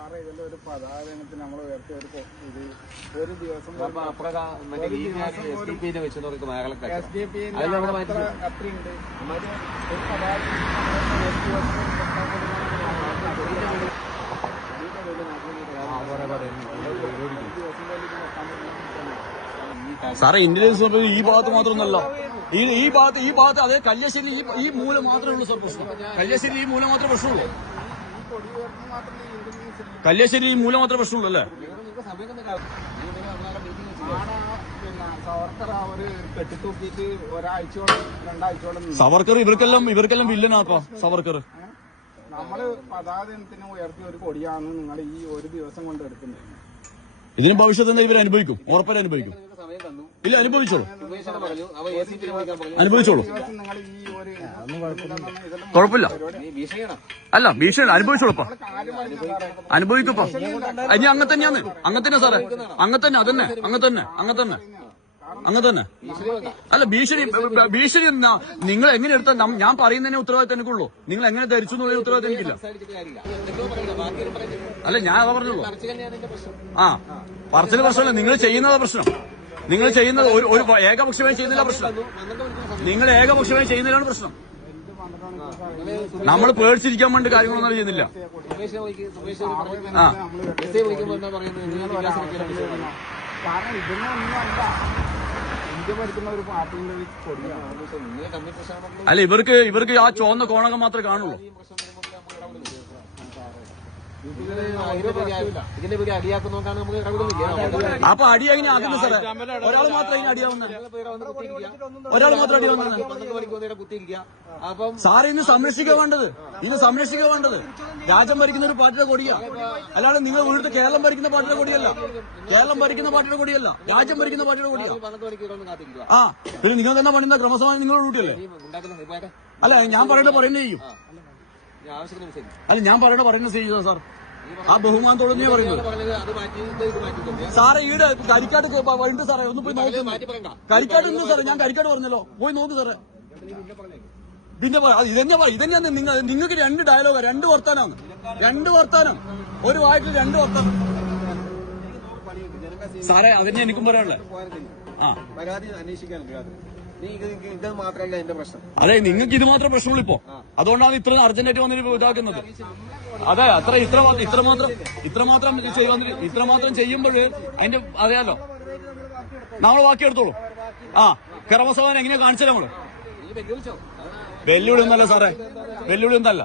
സാറേ ഇതിന്റെ ഒരു പതാകത്തിന് നമ്മൾ ഉയർത്തിയ ഒരു ദിവസം അത്രയുണ്ട് സാറേ ഇന്റലിജൻസ് ഈ ഭാഗത്ത് മാത്രമൊന്നുമല്ല ഈ ഭാഗത്ത് അതേ കല്യാശ്ശേരി ഈ മൂലം മാത്രമേ ഉള്ളൂ സാർ പ്രശ്നം. കല്യാശ്ശേരി ഈ മൂലം മാത്രമേ പ്രശ്നമുള്ളൂ. കല്യാശ്ശേരി ഈ മൂലം മാത്രമേ പ്രശ്നമുള്ളൂ അല്ലേ? സവർക്കർ ഇവർക്കെല്ലാം വില്ലനാക്കോ സവർക്കർ. നമ്മള് പതാകത്തിന് ഉയർത്തിയ ഒരു കൊടിയാണ് നിങ്ങൾ ഈ ഒരു ദിവസം കൊണ്ട് എടുക്കുന്നത്. ഇതിന് ഭവിഷ്യത്ത് എന്താ ഇവർ അനുഭവിക്കും, ഉറപ്പായിട്ട് അനുഭവിക്കും. ഇല്ല, അനുഭവിച്ചോളൂ. കുഴപ്പമില്ല. അല്ല ഭീഷണി അനുഭവിച്ചോളൂപ്പ, അനുഭവിക്കുപ്പ. ഇനി അങ്ങനെ തന്നെയാണ് സാറേ, അങ്ങനെ തന്നെ അല്ല ഭീഷണി നിങ്ങൾ എങ്ങനെ എടുത്താൽ ഞാൻ പറയുന്നതിനെ ഉത്തരവാദിത്തം എനിക്കുള്ളൂ. നിങ്ങൾ എങ്ങനെ ധരിച്ചു എന്നുള്ള ഉത്തരവാദിത്തം എനിക്കില്ല. അല്ല ഞാൻ അതാ പറഞ്ഞുള്ളൂ. പറച്ചില് പ്രശ്നമല്ല, നിങ്ങൾ ചെയ്യുന്നതാ പ്രശ്നം. നിങ്ങൾ ചെയ്യുന്നത് ഒരു ഏകപക്ഷമായി ചെയ്യുന്നില്ല പ്രശ്നം. നിങ്ങൾ ഏകപക്ഷമായി ചെയ്യുന്നതിലാണ് പ്രശ്നം. നമ്മൾ പേടിച്ചിരിക്കാൻ വേണ്ടി കാര്യങ്ങളൊന്നും ചെയ്യുന്നില്ല. അല്ല ഇവർക്ക് ആ ചുവന്ന കോണകം മാത്രമേ കാണുള്ളൂ. അപ്പൊ അടി എങ്ങനെ ആകുന്നു സാറേ? ഒരാൾ മാത്രം അടിയാവുന്ന സാറ് ഇന്ന് സംരക്ഷിക്കുക വേണ്ടത് രാജ്യം ഭരിക്കുന്ന ഒരു പാർട്ടിയുടെ കൊടിയാ. അല്ലാതെ നിങ്ങൾ വീട്ടിൽ കേരളം ഭരിക്കുന്ന പാർട്ടിയുടെ കൊടിയല്ല, രാജ്യം ഭരിക്കുന്ന പാർട്ടിയുടെ കൊടിയാ. പിന്നെ നിങ്ങൾ തന്നെ പണിയുന്ന ക്രമസമാധാനം നിങ്ങളുടെ ഡ്യൂട്ടിയല്ലേ? അല്ല ഞാൻ പറയുന്നത് ചെയ്യും. അല്ല ഞാൻ പറയുന്നത് ചെയ്യോ സാർ? ആ ബഹുമാനത്തോടെ ഞാൻ പറയുന്നത്. സാറേ ഈട് കരിക്കാട്ട് ഉണ്ട് സാറേ, ഒന്ന് പോയി നോക്കുന്നു. കരിക്കാട്ട് ഉണ്ട് സാറേ, ഞാൻ കരിക്കാട്ട് പറഞ്ഞല്ലോ, പോയി നോക്ക് സാറേ. ഇതന്നെയാണ് നിങ്ങൾക്ക് രണ്ട് ഡയലോഗാ, രണ്ട് വർത്താനാണ്. ഒരു വാക്കിൽ രണ്ട് വർത്താനം സാറേ. അതിനെ എനിക്കും പറയാനുള്ളത്. അതെ, നിങ്ങൾക്ക് ഇത് മാത്രം പ്രശ്നമുള്ളൂ ഇപ്പോ. അതുകൊണ്ടാണ് ഇത്ര അർജന്റായിട്ട് വന്നിട്ട് ഇതാക്കുന്നത്. അതെ, ഇത്രമാത്രം ചെയ്യുമ്പോൾ അതിന്റെ അറിയാലോ. നമ്മൾ ബാക്കിയെടുത്തോളൂ. ക്രമസമാധാനം എങ്ങനെയാ കാണിച്ചാൽ നമ്മള് വെല്ലുവിളി ഒന്നല്ല സാറേ, വെല്ലുവിളി ഒന്നല്ല.